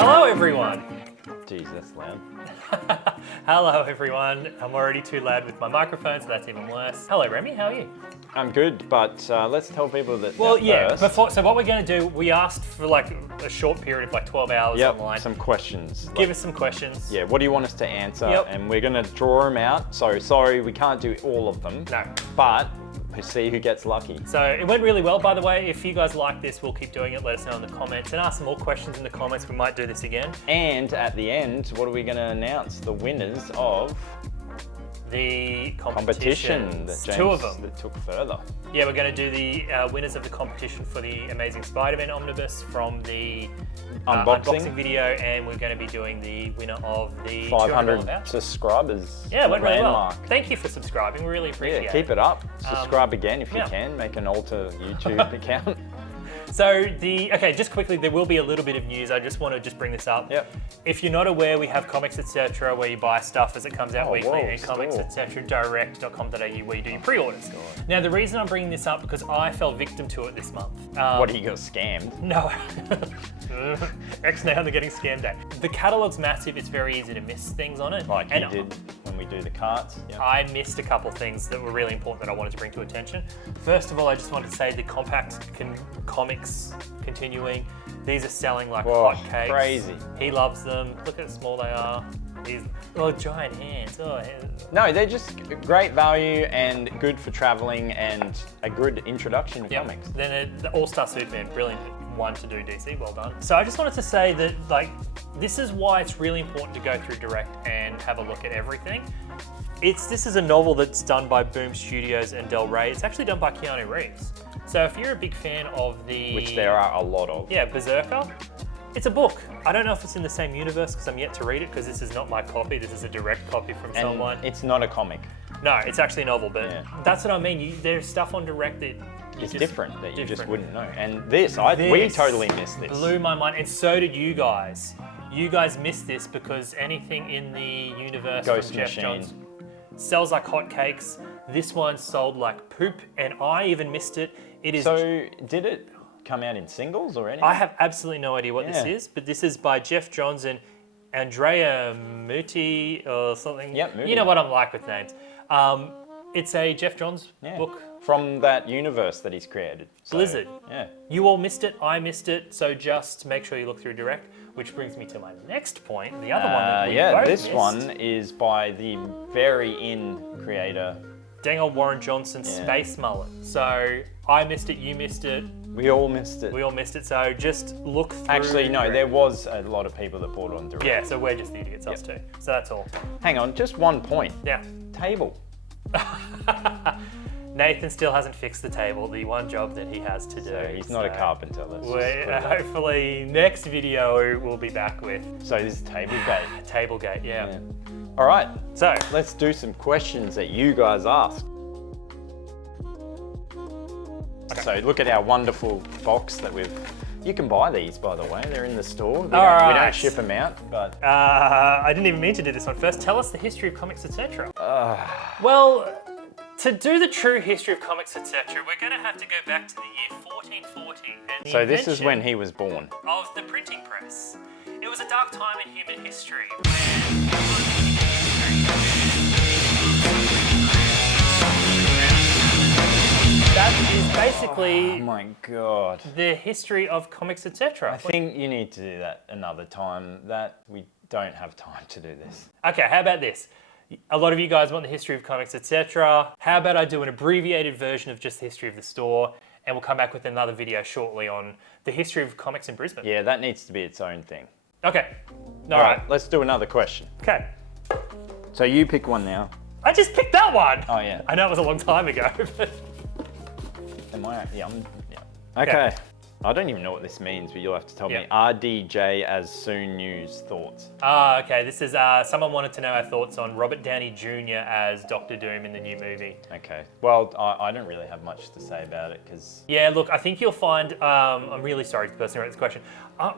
Hello everyone! Jeez, that's loud. Hello everyone. I'm already too loud with my microphone, so that's even worse. Hello Remy, how are you? I'm good, but let's tell people that first. So what we're going to do, we asked for like a short period of like 12 hours online. some questions. Give us some questions. Yeah, what do you want us to answer? Yep. And we're going to draw them out. So sorry, we can't do all of them. No. But we see who gets lucky. So it went really well, by the way. If you guys like this, we'll keep doing it. Let us know in the comments and ask some more questions in the comments. We might do this again. And at the end, what are we going to announce? The winners of the competition. That James Two of them that took further. Yeah, we're going to do the winners of the competition for the Amazing Spider-Man Omnibus from the unboxing video, and we're going to be doing the winner of the 500 subscribers. Yeah, it went really landmark. well. Thank you for subscribing. We really appreciate it. Yeah, keep it up. Subscribe again if you can. Make an alter YouTube account. So just quickly, there will be a little bit of news. I just want to bring this up. Yep. If you're not aware, we have Comics Etc. where you buy stuff as it comes out weekly, and Comics Etc. direct.com.au where you do your pre-orders. Now the reason I'm bringing this up because I fell victim to it this month. What, you got scammed? No. Now they're getting scammed at. The catalog's massive. It's very easy to miss things on it. Like you did when we do the carts. Yep. I missed a couple things that were really important that I wanted to bring to attention. First of all, I just wanted to say the compact comics continuing. These are selling like hotcakes. Crazy. He loves them. Look how small they are. These giant hands. No, they're just great value and good for traveling and a good introduction to comics. Then the All-Star Superman, brilliant one to do DC, well done. So I just wanted to say that this is why it's really important to go through Direct and have a look at everything. This is a novel that's done by Boom Studios and Del Rey. It's actually done by Keanu Reeves. So if you're a big fan of which there are a lot of. Yeah, Berserker. It's a book. I don't know if it's in the same universe because I'm yet to read it because this is not my copy. This is a direct copy from someone. It's not a comic. No, it's actually a novel, but that's what I mean. There's stuff on Direct that it's different that you just wouldn't know. And we totally missed this. Blew my mind, and so did you guys. You guys missed this because anything in the universe Ghost from Jeff Machine Johns sells like hotcakes. This one sold like poop, and I even missed it. It is. So did it come out in singles or anything? I have absolutely no idea what this is, but this is by Jeff Johns and Andrea Muti or something. Yep, Muti. You know what I'm like with names. It's a Jeff Johns book. From that universe that he's created. So, Blizzard. Yeah. You all missed it, I missed it, so just make sure you look through Direct, which brings me to my next point, the other one that we both this missed. one is by the very creator. Dang old Warren Johnson, Space Mullet. So I missed it, you missed it. We all missed it. We all missed it, so just look through. Actually, no, there was a lot of people that bought on Direct. Yeah, so we're just the idiots, us too. So that's all. Hang on, just one point. Yeah. Table. Nathan still hasn't fixed the table, the one job that he has to do. So he's not a carpenter. Hopefully next video we'll be back with. So this is Tablegate. Tablegate, yeah. All right, so let's do some questions that you guys asked. Okay. So look at our wonderful box that you can buy these, by the way. They're in the store. We don't ship them out, but... I didn't even mean to do this one first. Tell us the history of Comics Etc. Well, to do the true history of Comics Etc., we're going to have to go back to the year 1440. And so this is when he was born. Of the printing press. It was a dark time in human history. That is basically the history of Comics Etc. I think you need to do that another time. We don't have time to do this. Okay, how about this? A lot of you guys want the history of Comics Etc. How about I do an abbreviated version of just the history of the store, and we'll come back with another video shortly on the history of comics in Brisbane. Yeah, that needs to be its own thing. Okay. All right. Let's do another question. Okay. So you pick one now. I just picked that one. Oh yeah. I know it was a long time ago, but... Yeah. Okay. I don't even know what this means, but you'll have to tell me. RDJ as soon news thoughts. Okay. This is someone wanted to know our thoughts on Robert Downey Jr. as Doctor Doom in the new movie. Okay. Well, I don't really have much to say about it because... Yeah, look, I think you'll find... I'm really sorry to the person who wrote this question.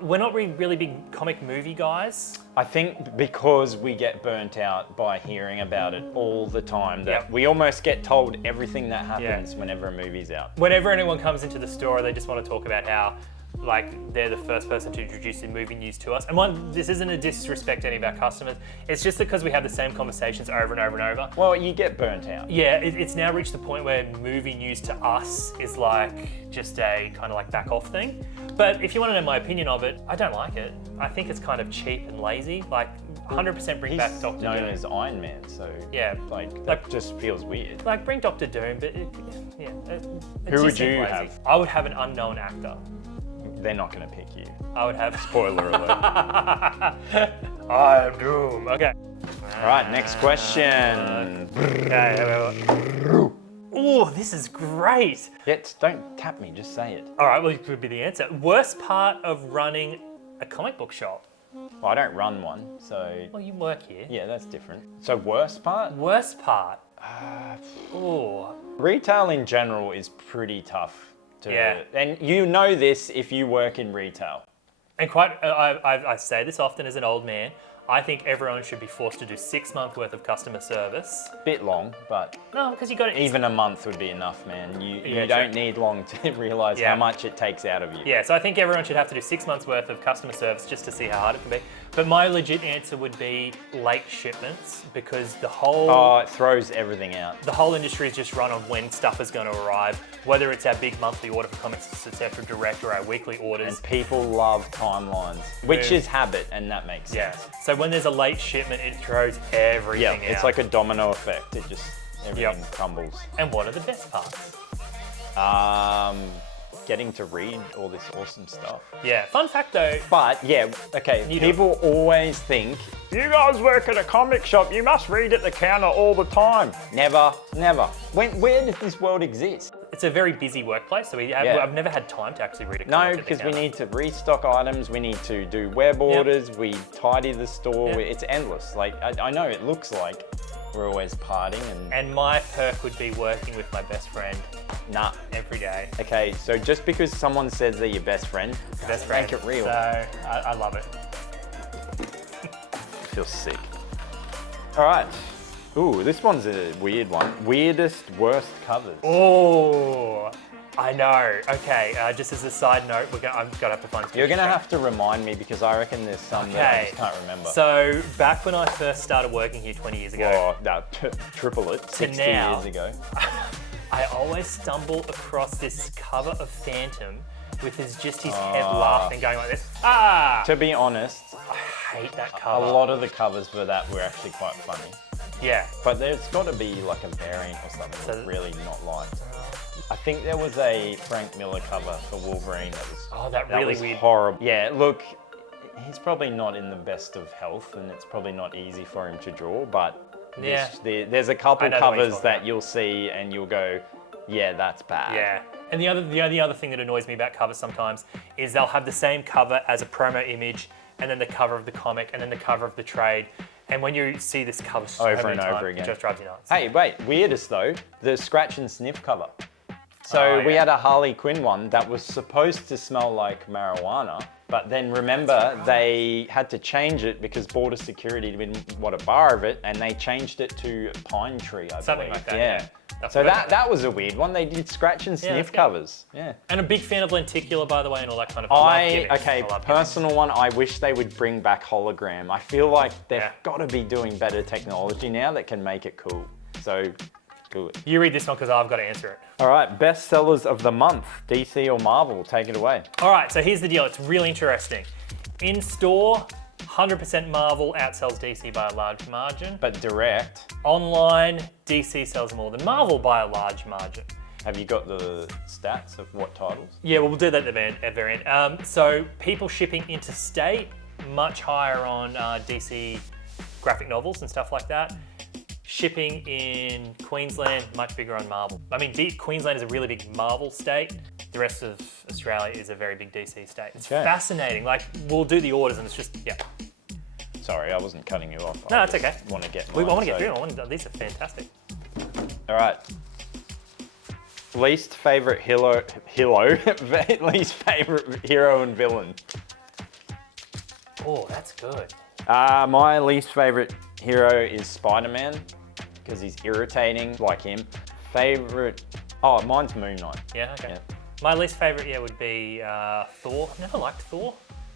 We're not really big comic movie guys. I think because we get burnt out by hearing about it all the time, that we almost get told everything that happens whenever a movie's out. Whenever anyone comes into the store, they just want to talk about how like they're the first person to introduce the movie news to us. And this isn't a disrespect to any of our customers. It's just because we have the same conversations over and over and over. Well, you get burnt out. Yeah, it's now reached the point where movie news to us is like just a kind of like back off thing. But if you want to know my opinion of it, I don't like it. I think it's kind of cheap and lazy. Like 100% bring back Doctor Doom. Known as Iron Man, so yeah, that just feels weird. Like bring Doctor Doom, but who would you have? I would have an unknown actor. They're not going to pick you. I would have. Spoiler alert. I am Doom. Okay. All right, next question. Okay. Oh, this is great. Yes, don't tap me, just say it. All right, well, it could be the answer. Worst part of running a comic book shop? Well, I don't run one, so... Well, you work here. Yeah, that's different. So worst part? Worst part? Oh. Retail in general is pretty tough. Yeah. And you know this if you work in retail. And I say this often as an old man, I think everyone should be forced to do 6 months worth of customer service. Bit long, but no, because you got to even a month would be enough, man. You don't need long to realise how much it takes out of you. Yeah, so I think everyone should have to do 6 months worth of customer service just to see how hard it can be. But my legit answer would be late shipments, because the whole it throws everything out. The whole industry is just run on when stuff is going to arrive, whether it's our big monthly order for comics, etc., direct, or our weekly orders. And people love timelines, which is habit, and that makes sense. Yeah. So when there's a late shipment, it throws everything out. Yeah, it's like a domino effect. It just everything crumbles. And what are the best parts? Getting to read all this awesome stuff. Yeah, fun fact though. But yeah, okay, people always think, you guys work at a comic shop, you must read at the counter all the time. Never, never. Where does this world exist? It's a very busy workplace, so I've never had time to actually read a comic. No, because we need to restock items, we need to do web orders, we tidy the store, it's endless. Like, I know it looks like we're always partying and my perk would be working with my best friend. Nah. Every day. Okay, so just because someone says they're your best friend, make it real. So, I love it. I feel sick. All right. Ooh, this one's a weird one. Weirdest, worst covers. Oh, I know. Okay, just as a side note, I'm gonna have to find some. You're gonna have to remind me because I reckon there's some that I just can't remember. So back when I first started working here 20 years ago. Oh, no, triple it. 60 years ago. I always stumble across this cover of Phantom with his head laughing, going like this. Ah! To be honest, I hate that cover. A lot of the covers for that were actually quite funny. Yeah. But there's got to be like a variant or something that's really not liked. I think there was a Frank Miller cover for Wolverine that was really weird. Horrible. Yeah, look, he's probably not in the best of health, and it's probably not easy for him to draw, but there's a couple covers that you'll see and you'll go, yeah, that's bad. Yeah. And the other thing that annoys me about covers sometimes is they'll have the same cover as a promo image, and then the cover of the comic, and then the cover of the trade. And when you see this cover over and over again, it just drives you nuts. Hey, wait, weirdest though, the Scratch and Sniff cover. So we had a Harley Quinn one that was supposed to smell like marijuana, but then remember they had to change it because border security didn't want a bar of it, and they changed it to Pine Tree, I Something believe. like that, yeah. So that was a weird one. They did Scratch and Sniff covers. Yeah. And a big fan of Lenticular, by the way, and all that kind of personal one, I wish they would bring back hologram. I feel like they've got to be doing better technology now that can make it cool. So, good. You read this one because I've got to answer it. All right, best sellers of the month, DC or Marvel, take it away. All right, so here's the deal. It's really interesting. In store, 100% Marvel outsells DC by a large margin. But direct. Online, DC sells more than Marvel by a large margin. Have you got the stats of what titles? Yeah, we'll do that at the very end. So people shipping interstate, much higher on DC graphic novels and stuff like that. Shipping in Queensland, much bigger on Marvel. I mean, Queensland is a really big Marvel state. The rest of Australia is a very big DC state. It's fascinating. Like, we'll do the orders and it's just, Sorry, I wasn't cutting you off. No, it's okay. Want to get I want to get through them. These are fantastic. All right. Least favorite least favorite hero and villain. Oh, that's good. My least favorite hero is Spider-Man because he's irritating, like him. Favorite, mine's Moon Knight. Yeah, okay. Yeah. My least favorite, yeah, would be Thor. I've never liked Thor.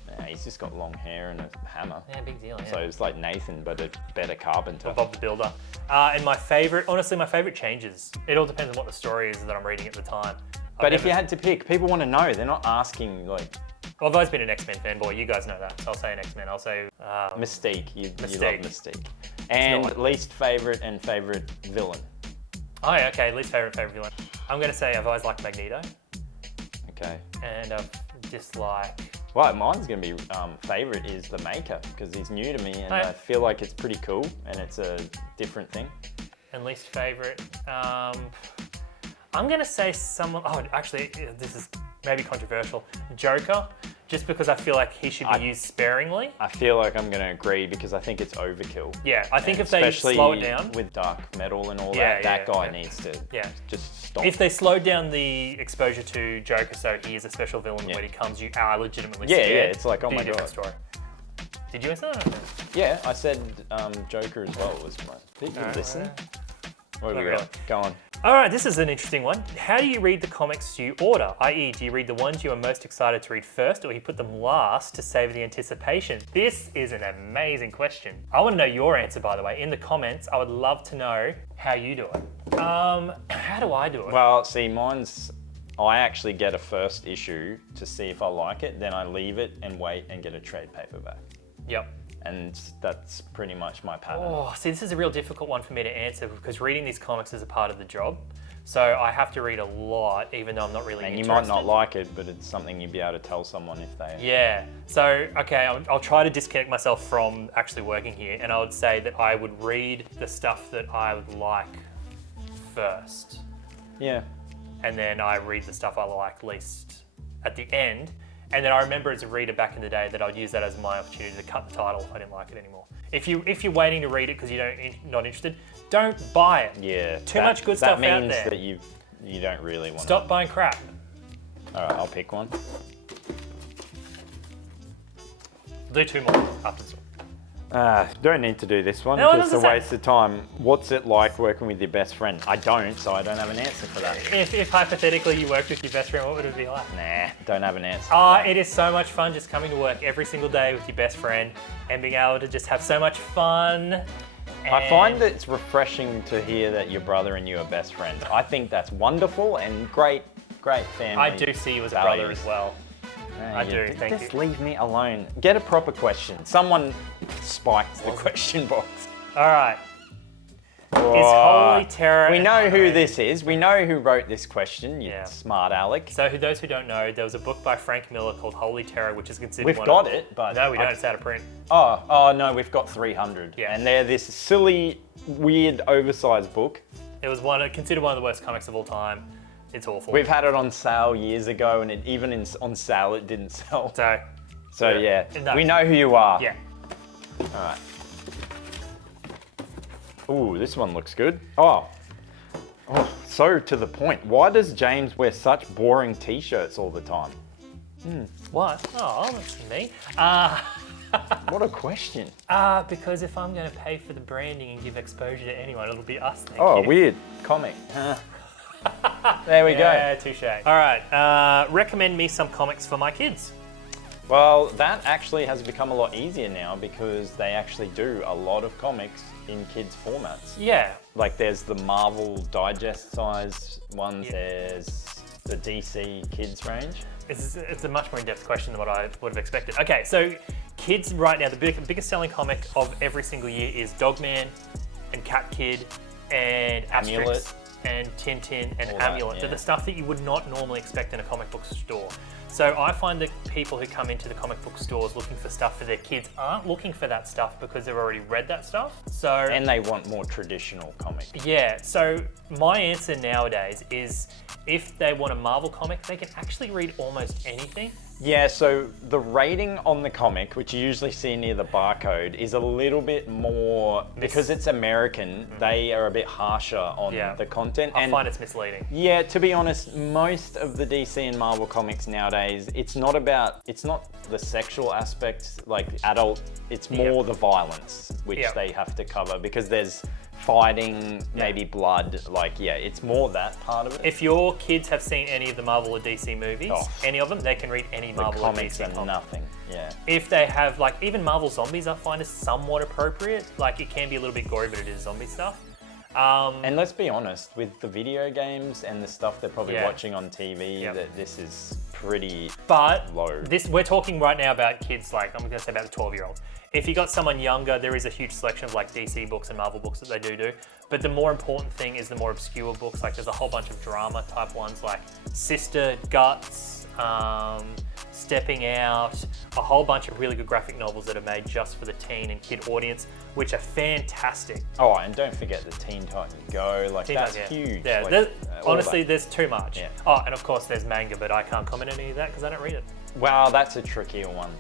Yeah, he's just got long hair and a hammer. Yeah, big deal, yeah. So it's like Nathan, but a better carpenter. Bob the Builder. And my favorite, honestly, my favorite changes. It all depends on what the story is that I'm reading at the time. But if you had to pick, people want to know. They're not asking like. Well, I've always been an X-Men fanboy. You guys know that. So I'll say an X-Men. I'll say Mystique. You love Mystique. It's And not- least favorite and favorite villain. Oh, yeah, okay. Least favorite villain. I'm gonna say I've always liked Magneto, Okay. and I've disliked. Well, mine's gonna be favorite is the Maker because he's new to me and Oh, yeah. I feel like it's pretty cool and it's a different thing. And least favorite, I'm gonna say someone. Oh, actually, this is maybe controversial. Joker, just because I feel like he should be used sparingly. I feel like I'm gonna agree because I think it's overkill. Yeah, I think And if they slow it down. with dark metal and all Yeah, that guy yeah. needs to Yeah. just stop. If they slowed down the exposure to Joker, so he is a special villain, Yeah. when he comes, you are legitimately Yeah, scared. yeah, it's like, oh Be a my different God. Story. Did you answer that? Yeah, I said Joker as well was mine. Did you Alright, listen? What have Not we really. got? Go on. All right, this is an interesting one. How do you read the comics you order? I.e., do you read the ones you are most excited to read first, or you put them last to save the anticipation? This is an amazing question. I want to know your answer, by the way. In the comments, I would love to know how you do it. How do I do it? Well, see, I actually get a first issue to see if I like it, then I leave it and wait and get a trade paperback. Yep. And that's pretty much my pattern. Oh, see, this is a real difficult one for me to answer because reading these comics is a part of the job. So I have to read a lot, even though I'm not really And you interested. might not like it, but it's something you'd be able to tell someone if they... Yeah. So, okay, I'll try to disconnect myself from actually working here, and I would say that I would read the stuff that I would like first, Yeah. and then I read the stuff I like least at the end. And then I remember as a reader back in the day that I'd use that as my opportunity to cut the title if I didn't like it anymore. If you're waiting to read it because you're not interested, don't buy it. Yeah. Too much good stuff out That means there. that you don't really want Stop buying crap. All right, I'll pick one. Do two more after this one. Don't need to do this one No, it because it's a doesn't say- waste of time. What's it like working with your best friend? I don't, so I don't have an answer for that. If hypothetically you worked with your best friend, what would it be like? Nah, don't have an answer. for that. It is so much fun just coming to work every single day with your best friend and being able to just have so much fun. I find that it's refreshing to hear that your brother and you are best friends. I think that's wonderful and great family. I do see you as a brother values. as well. I do, thank Just you. leave me alone. Get a proper question. Someone spiked the question box. All right. Is Oh, Holy Terra... We an know who underrated? this is. We know who wrote this question, you Yeah. smart Alec. So those who don't know, there was a book by Frank Miller called Holy Terra, which is considered We've one got of... it, but... No, we don't. It's out of print. Oh, no, we've got 300. Yeah. And they're this silly, weird, oversized book. It was considered one of the worst comics of all time. It's awful. We've had it on sale years ago, and on sale it didn't sell. So yeah, No. we know who you are. Yeah. All right. Ooh, this one looks good. Oh, so to the point. Why does James wear such boring t-shirts all the time? What? Oh, that's me. What a question. Because if I'm going to pay for the branding and give exposure to anyone, it'll be us. Thank Oh, you. weird. Comic. There we Yeah, go. touche. All right, recommend me some comics for my kids. Well, that actually has become a lot easier now because they actually do a lot of comics in kids' formats. Yeah. Like there's the Marvel Digest size ones, Yeah. there's the DC kids range. It's a much more in-depth question than what I would have expected. Okay, so kids right now, the biggest selling comic of every single year is Dogman and Cat Kid and Amulet. Asterix and Tintin and All that, Amulet. yeah. They're the stuff that you would not normally expect in a comic book store. So I find that people who come into the comic book stores looking for stuff for their kids aren't looking for that stuff because they've already read that stuff. So And they want more traditional comics. yeah, so my answer nowadays is if they want a Marvel comic, they can actually read almost anything. Yeah, so the rating on the comic, which you usually see near the barcode, is a little bit more, because it's American, they are a bit harsher on Yeah. the content. I find it's misleading. Yeah, to be honest, most of the DC and Marvel comics nowadays, it's not the sexual aspect, like adult, it's more the violence, which Yeah. they have to cover because there's fighting, maybe blood. Like, yeah, it's more that part of it. If your kids have seen any of the Marvel or DC movies, any of them, they can read any Marvel or DC comic. Nothing. Yeah. If they have, like, even Marvel Zombies, I find is somewhat appropriate. Like, it can be a little bit gory, but it is zombie stuff. And let's be honest, with the video games and the stuff they're probably watching on TV, that this is pretty low. We're talking right now about kids, like, I'm going to say about the 12-year-old. If you got someone younger, there is a huge selection of like DC books and Marvel books that they do. But the more important thing is the more obscure books. Like there's a whole bunch of drama type ones like Sister, Guts, Stepping Out, a whole bunch of really good graphic novels that are made just for the teen and kid audience, which are fantastic. Oh, and don't forget the Teen Titans Go, like that's huge. Yeah, like, honestly, there's too much. Yeah. Oh, and of course there's manga, but I can't comment on any of that because I don't read it. Wow, that's a trickier one.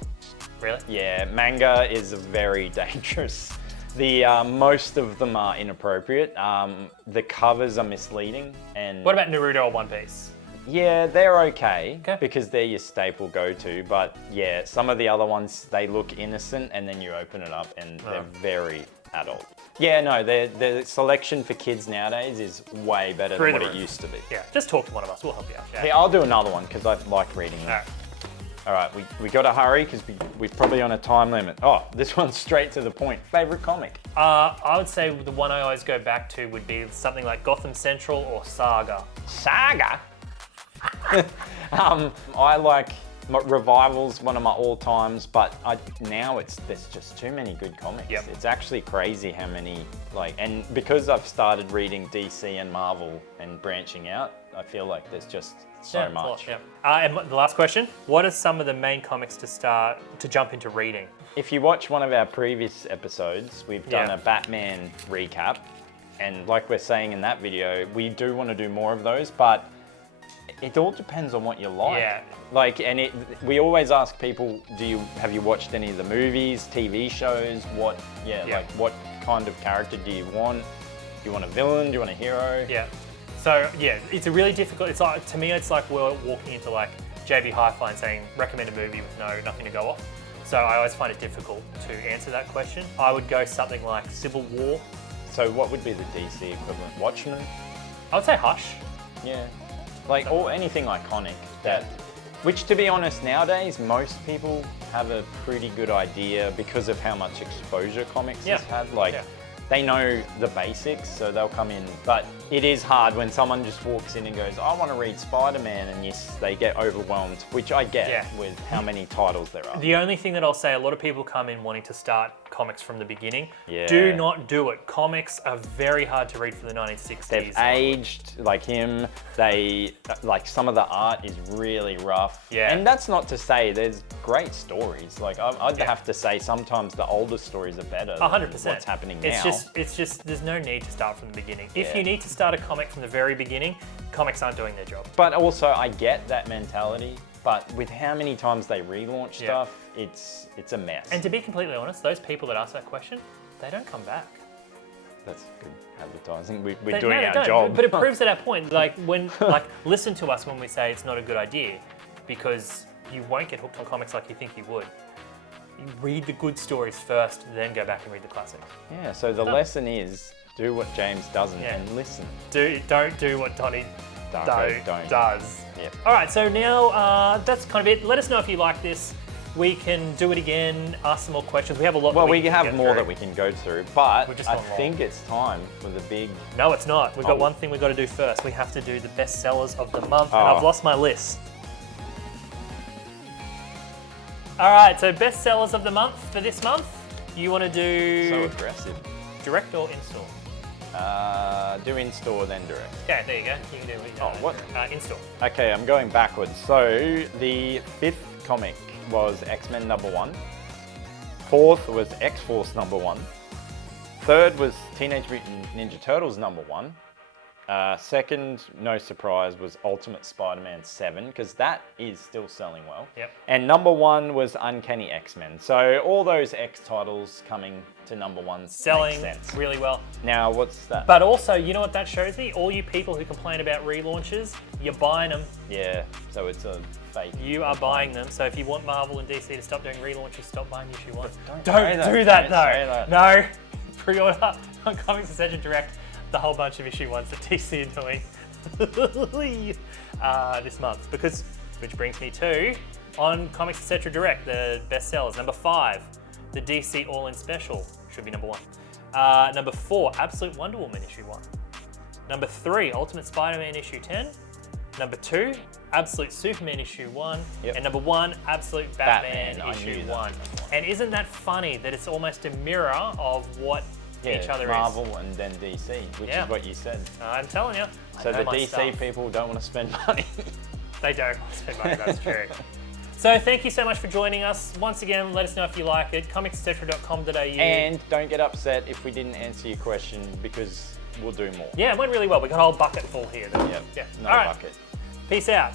Really? Yeah, manga is very dangerous. Most of them are inappropriate. The covers are misleading. And what about Naruto or One Piece? Yeah, they're okay because they're your staple go-to. But yeah, some of the other ones, they look innocent and then you open it up and they're very adult. Yeah, no, the selection for kids nowadays is way better than what it used to be. Yeah, just talk to one of us, we'll help you out. Yeah, I'll do another one because I like reading them. All right, we got to hurry because we're probably on a time limit. Oh, this one's straight to the point. Favorite comic? I would say the one I always go back to would be something like Gotham Central or Saga. Saga? I like Revival's one of my all-times, but now there's just too many good comics. Yep. It's actually crazy how many, and because I've started reading DC and Marvel and branching out, I feel like there's just so much. And the last question, what are some of the main comics to jump into reading? If you watch one of our previous episodes, we've done a Batman recap, and like we're saying in that video, we do want to do more of those, but it all depends on what you like. Yeah. We always ask people, have you watched any of the movies, TV shows? What kind of character do you want? Do you want a villain? Do you want a hero? Yeah. So yeah, it's a really difficult. It's like, to me, it's like we're walking into like JB Hi-Fi and saying recommend a movie with nothing to go off. So I always find it difficult to answer that question. I would go something like Civil War. So what would be the DC equivalent? Watchmen? I would say Hush. Yeah. Or anything iconic which to be honest nowadays, most people have a pretty good idea because of how much exposure comics has had. They know the basics, so they'll come in. But it is hard when someone just walks in and goes, I want to read Spider-Man, and yes, they get overwhelmed, which I get with how many titles there are. The only thing that I'll say, a lot of people come in wanting to start comics from the beginning. Yeah. Do not do it. Comics are very hard to read from the 1960s. They've aged like him. Some of the art is really rough. Yeah. And that's not to say there's great stories. I'd have to say sometimes the older stories are better 100%. than what's happening now. It's just, there's no need to start from the beginning. If you need to start a comic from the very beginning, comics aren't doing their job. But also, I get that mentality, but with how many times they relaunch stuff, it's a mess. And to be completely honest, those people that ask that question, they don't come back. That's good advertising. We're doing our job. But it proves at our point, listen to us when we say it's not a good idea, because you won't get hooked on comics like you think you would. You read the good stories first, then go back and read the classics. Yeah, so the lesson is, do what James doesn't and listen. Don't do what Donnie does. Yep. All right, so now that's kind of it. Let us know if you like this. We can do it again, ask some more questions. We have a lot. Well, we have more that we can go through, but I think it's time for the big... No, it's not. We've got one thing we've got to do first. We have to do the best sellers of the month, and I've lost my list. All right, so best sellers of the month for this month. You want to do... So aggressive. Direct or in-store? Do in-store, then direct. Yeah, there you go. You can do what? In-store. Okay, I'm going backwards. So the 5th comic was X-Men #1. 4th was X-Force #1. 3rd was Teenage Mutant Ninja Turtles #1. 2nd, no surprise, was Ultimate Spider-Man 7, because that is still selling well. Yep. And #1 was Uncanny X-Men. So all those X titles coming to #1 selling makes sense. really well. Now, what's that? But also, you know what that shows me? All you people who complain about relaunches, you're buying them. Yeah, so it's a fake. You are buying them. So if you want Marvel and DC to stop doing relaunches, stop buying issue 1. Don't do that though. No. pre-order on Comics Etc. Direct the whole bunch of issue 1s that DC are doing this month. Which brings me to, on Comics Etc. Direct, the bestsellers. Number 5, the DC All-In Special, should be number 1. Number 4, Absolute Wonder Woman issue 1. Number 3, Ultimate Spider-Man issue 10. Number 2, Absolute Superman issue 1. Yep. And number 1, Absolute Batman, Batman, I issue knew 1. that. And isn't that funny that it's almost a mirror of what each other Marvel is? and then DC, which Yeah. is what you said. I'm telling you. So I know the my DC stuff. people don't want to spend money. They don't spend money, that's true. So thank you so much for joining us. Once again, let us know if you like it. comicsetcetera.com.au. And don't get upset if we didn't answer your question, because we'll do more. Yeah, it went really well. We got a whole bucket full here. Yep. Yeah. No All right. bucket. Peace out.